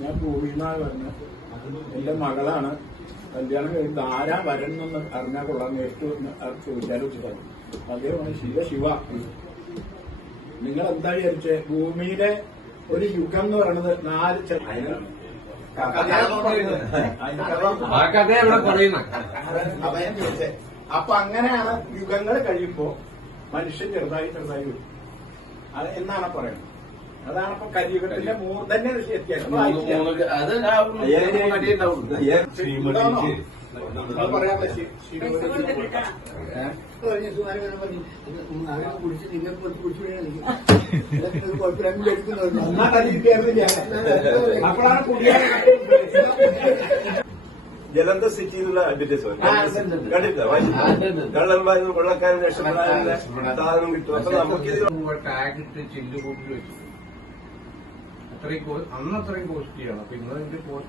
ഞാൻ ഭൂമിന്നാണ് പറഞ്ഞത് എന്റെ മകളാണ്. കല്യാണം കഴിഞ്ഞ് ആരാ വരണമെന്ന് അറിഞ്ഞാൽ കൊള്ളാം. ഏറ്റവും ചോദിച്ചാലും അതേപോലെ ശിവ ശിവ. നിങ്ങൾ എന്താ വിചാരിച്ചേ? ഭൂമിയിലെ ഒരു യുഗം എന്ന് പറയുന്നത്. നാല് ചോദിച്ചേ അപ്പൊ അങ്ങനെയാണ് യുഗങ്ങൾ കഴിയുമ്പോ മനുഷ്യൻ ചെറുതായി ചെറുതായി വരും. എന്നാണ് പറയുന്നത്? അതാണ് ഇപ്പൊ കലിയുഗത്തിന്റെ മൂർധന്യ വ്യത്യാസം പറയാൻ അപ്പോഴാണ് കുടിയാൻ ജലന്ധർ സിറ്റിയിലുള്ള അഡ്വർടൈസ്മെന്റ്. ഉണ്ട്. കള്ളന്മാരും കൊള്ളക്കാരും രക്ഷപ്പെടാനുള്ള സാധനം കിട്ടും. അപ്പൊ നമുക്ക് ടാഗ് ഇട്ട് ചില്ലുകൂട്ടിൽ വെച്ചു. അത്രയും കോ- അന്ന് അത്രയും കോസ്റ്റ്ലിയാണ് അപ്പൊ ഇന്ന് അതിന്റെ കോസ്റ്റ്